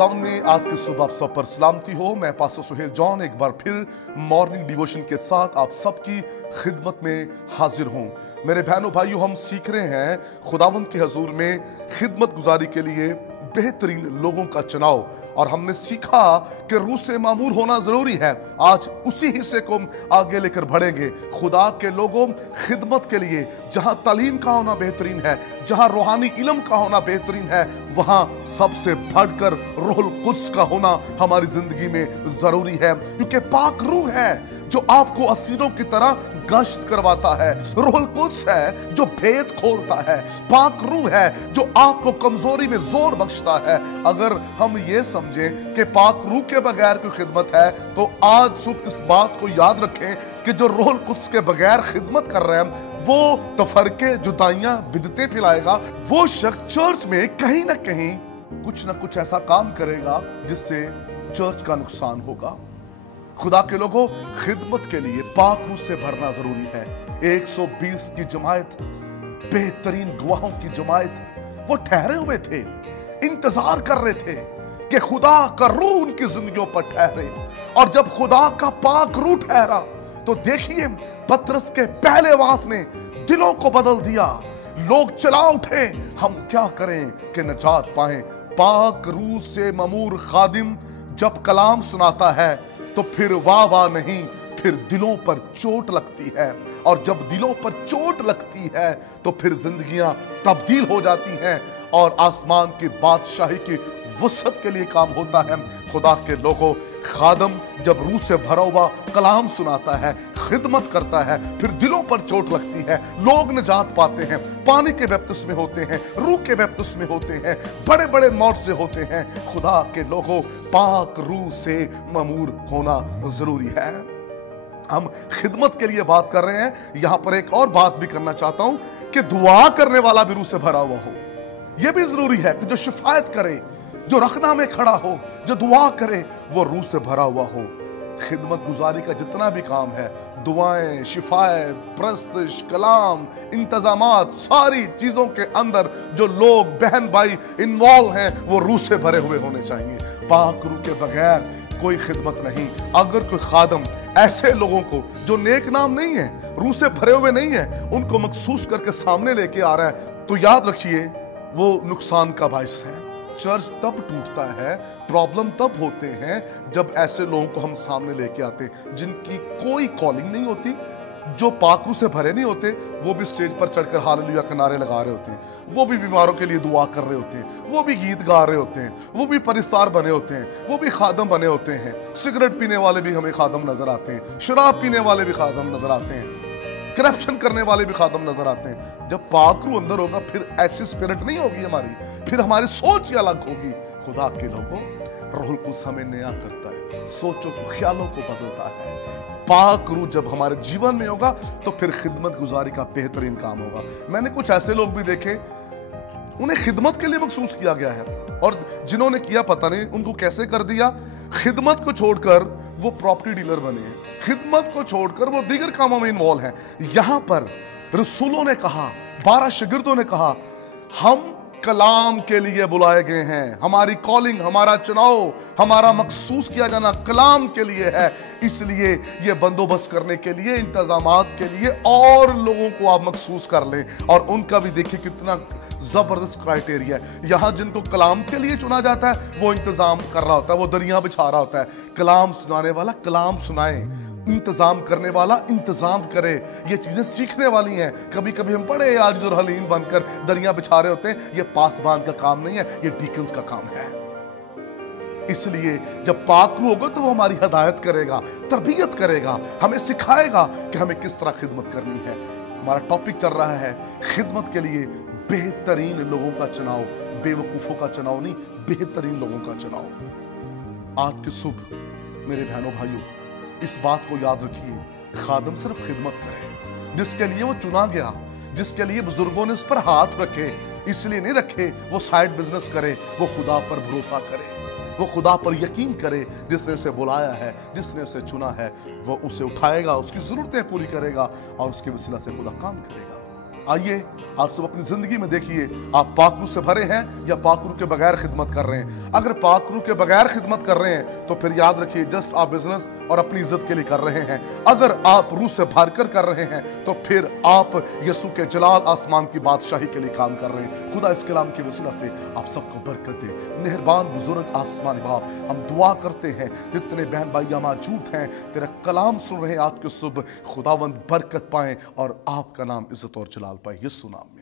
खुदावन में आज की सुबह आप सब पर सलामती हो। मैं पास्टर सुहेल जॉन एक बार फिर मॉर्निंग डिवोशन के साथ आप सबकी खिदमत में हाजिर हूँ। मेरे बहनों भाइयों, हम सीख रहे हैं खुदावन के हजूर में खिदमत गुजारी के लिए बेहतरीन लोगों का चुनाव, और हमने सीखा कि रूह से मामूर होना जरूरी है। आज उसी हिस्से को आगे लेकर बढ़ेंगे। खुदा के लोगों, खिदमत के लिए जहां तालीम का होना बेहतरीन है, जहां रूहानी इल्म का होना बेहतरीन है, वहां सबसे बढ़कर रूहुल कुद्स का होना हमारी जिंदगी में जरूरी है। क्योंकि पाक रूह है जो आपको असीरों की तरह गश्त करवाता है। रूहुल कुद्स है जो भेद खोलता है। पाक रूह है जो आपको कमजोरी में जोर बख्शता है। अगर हम ये समझें कि पाक रूह के बगैर कोई खिदमत है, तो आज सुबह इस बात को याद रखें कि जो रूहुल कुद्स के बगैर खिदमत कर रहे हैं वो तफरके, जुदाइयां, बिदते फैलाएगा। वो शख्स चर्च में कहीं ना कहीं कुछ ना कुछ ऐसा काम करेगा जिससे चर्च का नुकसान होगा। खुदा के लोगों, खिदमत के लिए पाक रूह से भरना जरूरी है। 120 की जमायत, बेहतरीन गवाहों की जमायत, वो ठहरे हुए थे, इंतजार कर रहे थे कि खुदा का रूह उनकी जिंदगियों पर ठहरे। और जब खुदा का पाक रूह ठहरा तो देखिए, पतरस के पहले वास ने दिलों को बदल दिया। लोग चला उठे, हम क्या करें कि नजात पाएं। पाक रूह से ममूर खादिम जब कलाम सुनाता है तो फिर वाह वाह नहीं, फिर दिलों पर चोट लगती है। और जब दिलों पर चोट लगती है तो फिर जिंदगियां तब्दील हो जाती हैं और आसमान की बादशाही की वसअत के लिए काम होता है। खुदा के लोगों, खादम जब रूह से भरा हुआ कलाम सुनाता है, खिदमत करता है, फिर दिलों पर चोट लगती है, लोग निजात पाते हैं, पानी के बपतिस्मे होते हैं, रूह के बपतिस्मे होते हैं, बड़े बड़े मौत से होते हैं। खुदा के लोगों, पाक रूह से ममूर होना जरूरी है। हम खिदमत के लिए बात कर रहे हैं। यहां पर एक और बात भी करना चाहता हूं कि दुआ करने वाला भी रूह से भरा हुआ हो। यह भी जरूरी है कि जो शिफायत करे, जो रखना में खड़ा हो, जो दुआ करे, वो रूह से भरा हुआ हो। खिदमत गुजारी का जितना भी काम है, दुआएं, शिफायत, प्रस्तश, कलाम, इंतजामात, सारी चीजों के अंदर जो लोग बहन भाई इन्वॉल्व हैं वो रूह से भरे हुए होने चाहिए। पाक रूह के बगैर कोई खिदमत नहीं। अगर कोई खादम ऐसे लोगों को जो नेक नाम नहीं है, रूह से भरे हुए नहीं है, उनको मखसूस करके सामने लेके आ रहा है, तो याद रखिए वो नुकसान का बायस है। चर्च तब टूटता है, प्रॉब्लम तब होते हैं जब ऐसे लोगों को हम सामने लेके आते हैं जिनकी कोई कॉलिंग नहीं होती, जो पाक रूह से भरे नहीं होते। वो भी स्टेज पर चढ़कर हालेलुया के नारे लगा रहे होते हैं, वो भी बीमारों के लिए दुआ कर रहे होते हैं, वो भी गीत गा रहे होते हैं, वो भी परिस्तार बने होते हैं, वो भी खादम बने होते हैं। सिगरेट पीने वाले भी हमें खादम नजर आते हैं, शराब पीने वाले भी खादम नजर आते हैं, करप्शन करने वाले भी खादम नजर आते हैं। जब पाक रूह अंदर होगा फिर ऐसी स्पिरिट नहीं होगी हमारी, फिर हमारी सोच ही अलग होगी। खुदा के लोगों, रूहुल कुद्स हमें नया करता है, सोचों को, ख्यालों को बदलता है। पाक रूह जब हमारे जीवन में होगा तो फिर खिदमत गुजारी का बेहतरीन काम होगा। मैंने कुछ ऐसे लोग भी देखे, उन्हें खिदमत के लिए मखसूस किया गया है, और जिन्होंने किया पता नहीं उनको कैसे कर दिया। खिदमत को छोड़कर वो प्रॉपर्टी डीलर बने हैं, खिदमत को छोड़कर वो दीगर कामों में इन्वॉल्व हैं। यहां पर रसूलों ने कहा, 12 शागिर्दों ने कहा, हम कलाम के लिए बुलाए गए हैं। हमारी कॉलिंग, हमारा चुनाव, हमारा मखसूस किया जाना कलाम के लिए है। इसलिए ये बंदोबस्त करने के लिए, इंतजामात के लिए और लोगों को आप मखसूस कर लें। और उनका भी देखिए कितना जबरदस्त क्राइटेरिया है। यहाँ जिनको कलाम के लिए चुना जाता है वो इंतजाम कर रहा होता है, वो दरिया बिछा रहा होता है। कलाम सुनाने वाला कलाम सुनाए, इंतजाम करने वाला इंतजाम करे। ये चीजें सीखने वाली हैं। कभी कभी हम बड़े आजिज़ और हलीम बनकर दरिया बिछा रहे होते हैं। ये पासबान का काम नहीं है, ये डीकन्स का काम है। इसलिए जब पाक रूह होगा तो वो हमारी हिदायत करेगा, तरबियत करेगा, हमें सिखाएगा कि हमें किस तरह खिदमत करनी है। हमारा टॉपिक चल रहा है खिदमत के लिए बेहतरीन लोगों का चुनाव, बेवकूफों का चुनाव नहीं, बेहतरीन लोगों का चुनाव। आज की सुबह मेरे बहनों भाइयों, इस बात को याद रखिए, खादम सिर्फ खिदमत करे जिसके लिए वो चुना गया, जिसके लिए बुजुर्गों ने उस पर हाथ रखे। इसलिए नहीं रखे वो साइड बिजनेस करे, वो खुदा पर भरोसा करे, वो खुदा पर यकीन करे। जिसने उसे बुलाया है, जिसने उसे चुना है, वो उसे उठाएगा, उसकी जरूरतें पूरी करेगा और उसके वसीला से खुदा काम करेगा। आइए आज सुबह अपनी जिंदगी में देखिए, आप पाकरू से भरे हैं या पाकरू के बगैर खिदमत कर रहे हैं। अगर पाकरू के बगैर खिदमत कर रहे हैं तो फिर याद रखिए जस्ट आप बिजनेस और अपनी इज्जत के लिए कर रहे हैं। अगर आप रूह से भरकर कर रहे हैं तो फिर आप यीशु के जलाल आसमान की बादशाही के लिए काम कर रहे हैं। खुदा इस कलाम की वसीला से आप सबको बरकत दे। मेहरबान बुजुर्ग आसमानी बाप, हम दुआ करते हैं जितने बहन भाई मौजूद हैं तेरा कलाम सुन रहे हैं आज के सुबह, खुदावंद बरकत पाएं और आपका नाम इज्जत और जलाल पाए, यीशु नाम में।